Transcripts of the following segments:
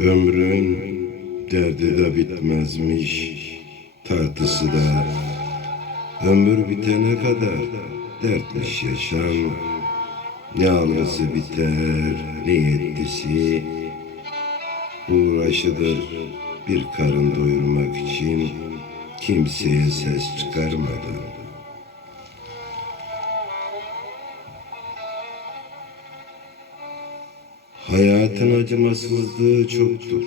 Ömrün derdi de bitmezmiş, tartısı da. Ömür bitene kadar dertmiş yaşam. Ne alması biter, ne yettisi. Uğraşıdır bir karın doyurmak için kimseye ses çıkarmadan. Hayatın acımasızlığı çoktur.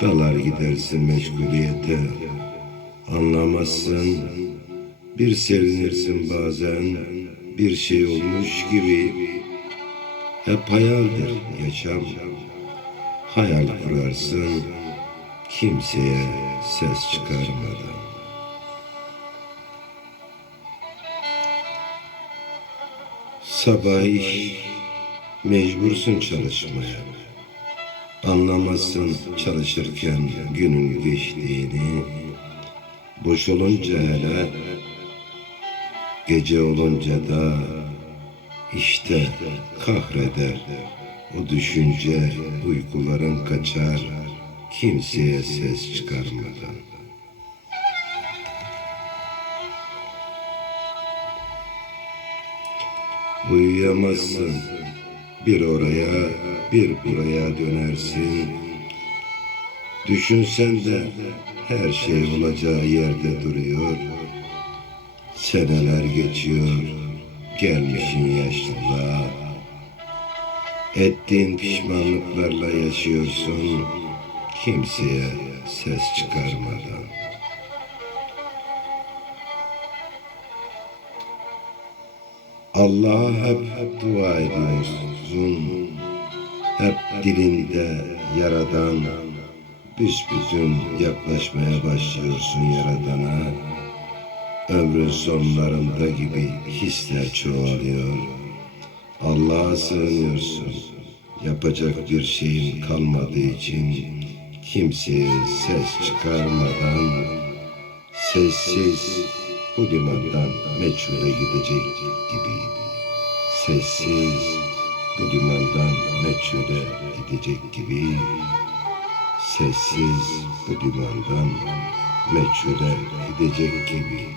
Dalar gidersin meşguliyete. Anlamazsın. Bir sevinirsin bazen. Bir şey olmuş gibi. Hep hayaldir yaşam. Hayal kurarsın. Kimseye ses çıkarmadan. Sabah iş, mecbursun çalışmaya. Anlamazsın çalışırken günün geçtiğini. Boş olunca hele, gece olunca da işte kahreder. O düşünce uykuların kaçar, kimseye ses çıkarmadan. Uyuyamazsın. Bir oraya, bir buraya dönersin. Düşünsen de her şey olacağı yerde duruyor. Seneler geçiyor, gelmişin yaşlılığa. Ettiğin pişmanlıklarla yaşıyorsun, kimseye ses çıkarmadan. Allah'a hep, hep dua ediyorsun. Hep dilinde yaradan büsbütün yaklaşmaya başlıyorsun yaradana. Ömrün sonlarında gibi hisler çoğalıyor. Allah'a sığınıyorsun. Yapacak bir şeyin kalmadığı için kimseye ses çıkarmadan sessiz bu limandan meçhule gidecek gibi. Sessiz bu limandan meçhule gidecek gibi. Sessiz bu limandan meçhule gidecek gibi.